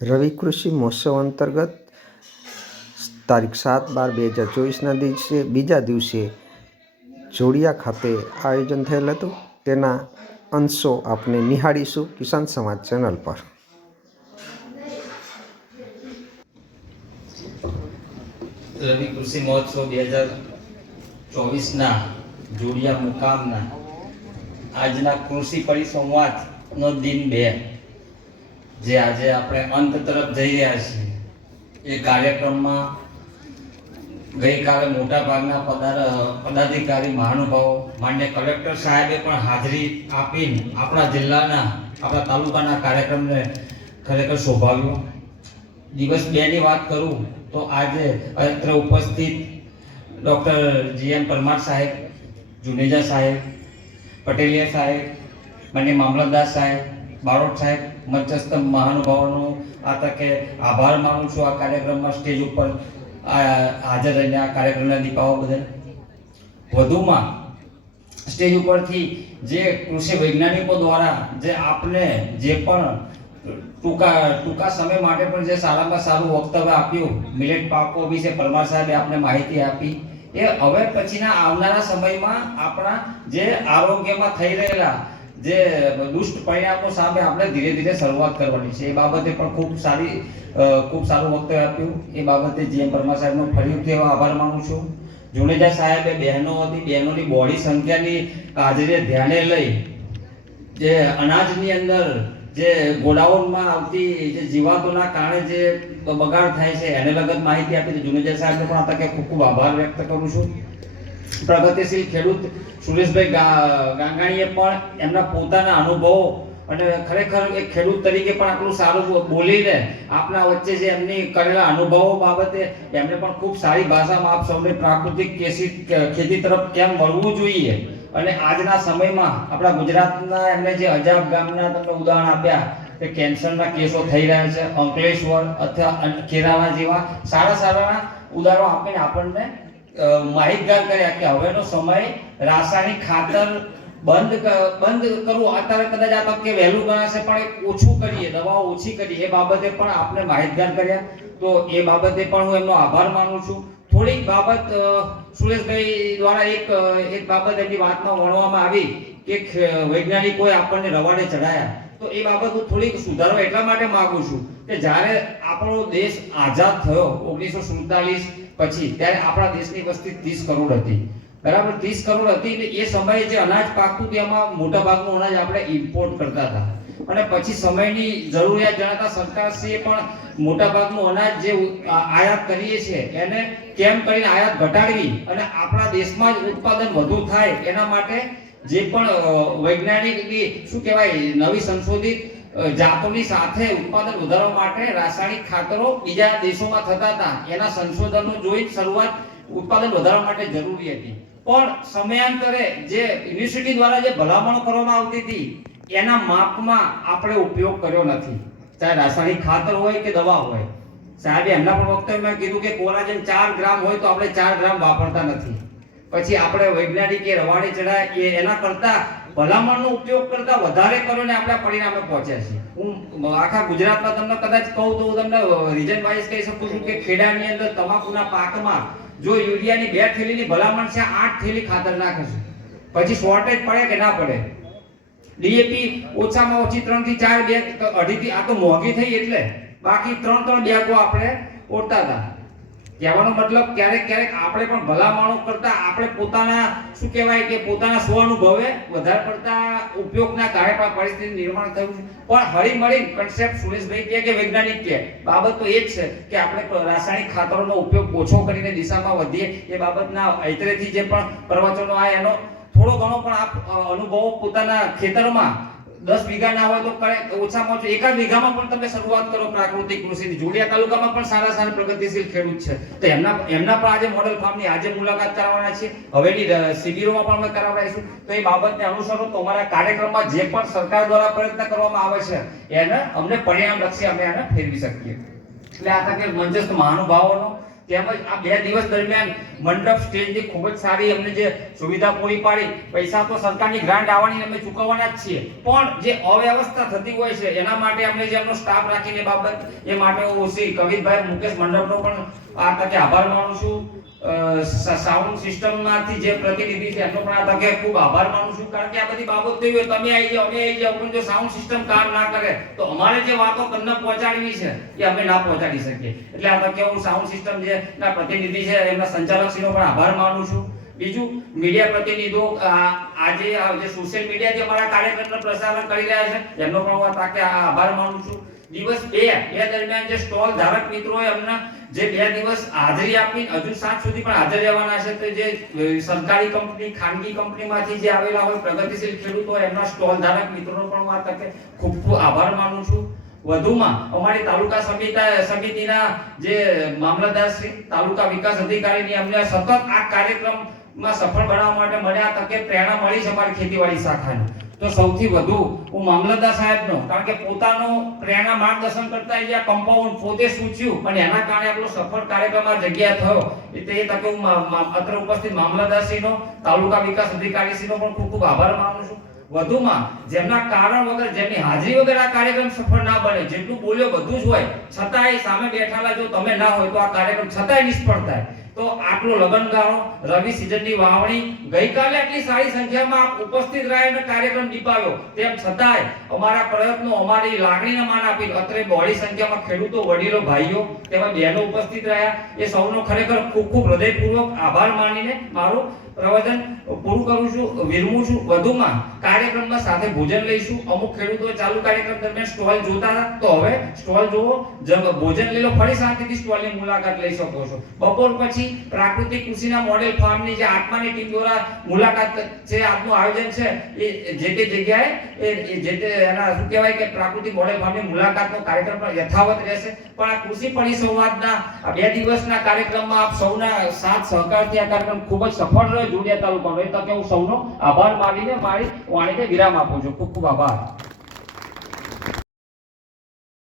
રવિ કૃષિ મહોત્સવ અંતર્ગત તારીખ સાત બાર બે હજાર ચોવીસના દિવસે બીજા દિવસે જોડિયા ખાતે આયોજન થયેલ હતું. તેના અંશો આપણે નિહાળીશું કિસાન સમાજ ચેનલ પર. રવિ કૃષિ મહોત્સવ બે હજાર ચોવીસના જોડિયા મુકામના આજના કૃષિ પરિસંવાદનો દિન બે. જે આજે આપણે અંત તરફ જઈ રહ્યા છીએ, એ કાર્યક્રમમાં ગઈકાલે મોટા ભાગના પદાર, પદાધિકારી મહાનુભાવો, માન્ય કલેક્ટર સાહેબે પણ હાજરી આપીને આપણા જિલ્લાના, આપણા તાલુકાના કાર્યક્રમને ખરેખર શોભાવ્યો. દિવસ બે ની વાત કરું તો આજે અત્ર ઉપસ્થિત ડૉક્ટર જી એમ પરમાર સાહેબ, જુનેજા સાહેબ, પટેલિયા સાહેબ, માન્ય મામલતદાર સાહેબ બારોટ સાહેબ મધ્યસ્થ મહાનુભાવોનો આ તકે આભાર માનું છું આ કાર્યક્રમમાં સ્ટેજ ઉપર હાજર રહીને આ કાર્યક્રમને દીપાવવા બદલ. વધુમાં સ્ટેજ ઉપરથી જે કૃષિ વૈજ્ઞાનિકો દ્વારા જે આપને જે પણ ટૂંકા ટૂંકા સમય માટે પણ જે સારામાં સારું વક્તવ્ય આપ્યું, મિલેટ પાકો વિશે પરમાર સાહેબે આપને માહિતી આપી, એ હવે પછીના આવનારા સમયમાં આપણા જે આરોગ્યમાં થઈ રહેલા જે દુષ્ટ પરિણામો સામે આપણે ધીરે ધીરે શરૂઆત કરવાની છે. એ બાબતે પણ ખૂબ સારી ખૂબ સારું વક્તવ્ય આપ્યું. એ બાબતે જીએમ પરમાર સાહેબનો ફરીથી એવા આભાર માનું છું. જુનેજા સાહેબે બહેનો હતી, બહેનોની બોડી સંખ્યાની હાજરી ધ્યાને લઈ જે અનાજની અંદર જે ગોડાઉનમાં આવતી જે જીવાતોના કારણે જે બગાડ થાય છે, એને લગત માહિતી આપી જુનેજા સાહેબને પણ આ તકે ખૂબ ખૂબ આભાર વ્યક્ત કરું છું. પ્રગતિશીલ ખેડૂત સુરેશભાઈ ગાંગાણીએ પણ એમના પોતાના અનુભવો અને ખરેખર એક ખેડૂત તરીકે પણ આટલું સારું બોલીને આપના વચ્ચે જે એમની કરેલા અનુભવો બાબતે એમને પણ ખૂબ સારી ભાષામાં આપ સૌને પ્રાકૃતિક ખેતી તરફ કેમ વળવું જોઈએ? અને આજના સમયમાં આપણા ગુજરાતના એમને જે અજાબ ગામના તમને ઉદાહરણ આપ્યા કે કેન્સરના કેસો થઈ રહ્યા છે, અંકલેશ્વર અથવા ખેરાવા જેવા સારા સારા ઉદાહરણો આપીને આપણને માહિતગાર કર્યા કે હવેનો સમય રાસાયણિક ખાતર બંધ બંધ કરવું, અત્યારે કદાચ આ તકે વહેલું ગણાશે, પણ એ ઓછું કરીએ, દવાઓ ઓછી કરીએ, એ બાબતે પણ આપને માહિતગાર કર્યા. તો એ બાબતે પણ હું એમનો આભાર માનું છું. થોડીક બાબત સુરેશભાઈ દ્વારા એક એક બાબત એમની વાતમાં વણવામાં આવી કે વૈજ્ઞાનિકોએ આપણને રવાડે ચડાયા તો એ બાબત હું થોડીક સુધારવા એટલા માટે માગું છું કે જ્યારે આપણો દેશ આઝાદ થયો, ઓગણીસો સુડતાલીસ પછી ત્યારે આપણા દેશની વસ્તી ત્રીસ કરોડ હતી. બરાબર, ત્રીસ કરોડ હતી એટલે એ સમયે જે અનાજ પાકતું તેમાં મોટા ભાગનું અનાજ આપણે ઇમ્પોર્ટ કરતા હતા. અને પછી સમયની જરૂરિયાત જણાતા સરકારશ્રીએ પણ મોટા ભાગનું અનાજ જે આયાત કરીએ છીએ, એને કેમ કરીને આયાત ઘટાડવી અને આપણા દેશમાં જ ઉત્પાદન વધુ થાય એના માટે જે પણ વૈજ્ઞાનિક શું કહેવાય, નવી સંશોધિત જાતોની સાથે ઉત્પાદન વધારવા માટે રાસાયણિક ખાતરો બીજા દેશોમાં થતા હતા. એના સંશોધનો જોઈ શરૂઆત ઉત્પાદન વધારવા માટે જરૂરી હતી. પણ સમયાંતરે જે યુનિવર્સિટી દ્વારા જે ભલામણો કરવામાં આવતી હતી, એના માપમાં આપણે ઉપયોગ કર્યો નથી. ચાહે રાસાયણિક ખાતર હોય કે દવા હોય. સાહેબે એમના પણ વક્તવ્યમાં કીધું કે કોલાજન ચાર ગ્રામ હોય તો આપણે ચાર ગ્રામ વાપરતા નથી. પછી આપણે વૈજ્ઞાનિક એ રવાડે ચડાય એના કરતા ભલામણનો ઉપયોગ કરતા વધારે કરો ને આપણા પરિણામે પહોંચ્યા છીએ હું આખા ગુજરાતમાં તમને કદાચ કહું તો હું તમને રીજન વાઇઝ કહી શકું છું કે ખેડાની અંદર તમાકુના પાકમાં જો યુરિયાની બે થેલીની ભલામણ છે, આઠ થેલી ખાતર નાખે છે. પછી શોર્ટેજ પડે કે ના પડે? ડીએપી ઓછામાં ઓછી ત્રણથી ચાર બે અઢી થી આ તો મોંઘી થઈ એટલે. બાકી ત્રણ ત્રણ બેગો આપણે ઓળતા હતા. કહેવાનો મતલબ ક્યારેક ક્યારેક આપણે પણ ભલામણો કરતા આપણે પોતાના, શું કહેવાય કે પોતાના સ્વ અનુભવે વધારે પડતા ઉપયોગના કારણે પરિસ્થિતિ નિર્માણ થયું છે. પણ હળી મળી કન્સેપ્ટ સુરેશભાઈ કહે કે વૈજ્ઞાનિક કહે. બાબત તો એ જ છે કે આપણે રાસાયણિક ખાતરોનો ઉપયોગ ઓછો કરીને દિશામાં વધીએ. એ બાબતના ઐતરેથી જે પણ પ્રવચનો આ એનો થોડો ઘણો પણ આપ અનુભવો પોતાના ખેતરમાં દસ વીઘા ના હોય તો કરે ઓછામાં ઓછું એકાદ વીઘામાં પણ તમે શરૂઆત કરો પ્રાકૃતિક કૃષિની જોડિયા તાલુકામાં પણ સારા સારા પ્રગતિશીલ ખેડૂત છે. તો એમના એમના પણ આજે મોડલ ફાર્મની આજે મુલાકાત કરાવવાના છે હવેની શિબિરોમાં પણ અમે કરાવડાવીશું. તો એ બાબતને અનુસરો તો અમારા કાર્યક્રમમાં જે પણ સરકાર દ્વારા પ્રયત્ન કરવામાં આવે છે, એને અમને પરિણામ લક્ષી અમે એને ફેરવી શકીએ. એટલે આ તકે મંજસ્ત મહાનુભાવોનો તેમજ આ બે દિવસ દરમિયાન મંડપ સ્ટેજની ખૂબ જ સારી અમને જે સુવિધા પૂરી પાડી, પૈસા તો સરકારની ગ્રાન્ટ આવવાની અમે ચૂકવવાના જ છીએ. પણ જે અવ્યવસ્થા થતી હોય છે, એના માટે અમે જે એમનો સ્ટાફ રાખીને બાબત એ માટે હું શ્રી કવિતભાઈ મુકેશ મંડપનો પણ આ તકે આભાર માનું છું. સાઉન્ડ સિસ્ટમમાંથી જે પ્રતિનિધિ છે એનો પણ આ તકે ખૂબ આભાર માનું છું. કારણ કે આ બધી બાબત થઈ હોય, તમે આવી જાઓ, અમે આવી જાઓ, પણ જો સાઉન્ડ સિસ્ટમ કામ ના કરે, તો અમારે જે વાતો તમને પહોંચાડવી છે, એ અમે ના પહોંચાડી શકીએ. એટલે આ તકે હું સાઉન્ડ સિસ્ટમ જે ના પ્રતિનિધિ છે, એમના સંચાલકશ્રીનો પણ આભાર માનું છું. બીજું મીડિયા પ્રતિનિધિઓ આજે જે સોશિયલ મીડિયા જે અમારા કાર્યક્રમનું પ્રસારણ કરી રહ્યા છે, એમનો પણ હું તાકે આભાર માનું છું. દિવસ બે બે દરમિયાન જે સ્ટોલ ધારક મિત્રોએ અમને જે બે દિવસ હાજરી આપી, હજુ સાંજ સુધી પણ હાજર રહેવાના છે, તો જે સરકારી કંપની ખાનગી કંપનીમાંથી જે આવેલા હોય પ્રગતિશીલ ખેડૂતો, એમના સ્ટોલ ધારક મિત્રોનો પણ હું તકે ખૂબ ખૂબ આભાર માનું છું. વધુમાં, અમારી તાલુકા સમિતા, સમિતિના જે મામલતદાર શ્રી, તાલુકા વિકાસ અધિકારીની અમને સતત આ કાર્યક્રમમાં સફળ બનાવવા માટે મને આ તકે પ્રેરણા મળી છે મારી ખેતીવાડી શાખાની. તો સૌથી વધુ હું મામલતદાર સાહેબનો, કારણ કે પોતાનો પ્રેરણા માર્ગદર્શન કરતા જે કમ્પાઉન્ડ પોતે સૂચ્યું અને એના કારણે આપણો સફળ કાર્યક્રમ આ જગ્યા થયો એટલે એ તકે હું મા- મા- અત્ર ઉપસ્થિત મામલતદારશ્રીનો, તાલુકા વિકાસ અધિકારીશ્રીનો પણ ખૂબ ખૂબ આભાર માનું છું. વધુમાં, જેમના કારણ વગર, જેમની હાજરી વગર આ કાર્યક્રમ સફળ ના બને, જેટલું બોલ્યો બધું જ હોય, છતાંય સામે બેઠેલા જો તમે ના હોય તો આ કાર્યક્રમ છતાંય નિષ્ફળ થાય. તો આટલો લગનગાળો રવિ સિઝનની વાવણી. ગઈકાલે આટલી સારી સંખ્યામાં ઉપસ્થિત રહ્યા કાર્યક્રમ દીપાવ્યો તેમ છતાંય અમારા પ્રયત્નો અમારી લાગણીને માન આપી અત્રે બહોળી સંખ્યામાં ખેડૂતો, વડીલો, ભાઈઓ તેમજ બહેનો ઉપસ્થિત રહ્યા. એ સૌનો ખરેખર ખૂબ ખૂબ હૃદયપૂર્વક આભાર માનીને મારું પ્રવચન પૂરું કરું છું, વિરમું છું. વધુમાં કાર્યક્રમમાં સાથે ભોજન લઈશું. અમુક ખેડૂતો ચાલુ કાર્યક્રમ દરમિયાન સ્ટોલ જોતા હતા. તો હવે સ્ટોલ જોવો ભોજન લઈ લો, ફરી શાંતિથી સ્ટોલની મુલાકાત લઈ શકો છો. બપોર પછી પ્રાકૃતિક કૃષિના મોડેલ ફાર્મની જે આત્માની ટીમ દ્વારા મુલાકાત છે આજનું આયોજન છે, એ જે તે જગ્યાએ, એ જે તે એના શું કહેવાય કે પ્રાકૃતિક મોડેલ ફાર્મની મુલાકાતનો કાર્યક્રમ પણ યથાવત રહેશે. પણ આ કૃષિ પરિસંવાદના બે દિવસના કાર્યક્રમમાં આપ સૌના સાથ સહકારથી આ કાર્યક્રમ ખૂબ જ સફળ રહ્યો. જોડિયા તાલુકાનો એ તકે હું સૌનો આભાર માનીને મારી વાણીને વિરામ આપું છું. ખૂબ ખૂબ આભાર.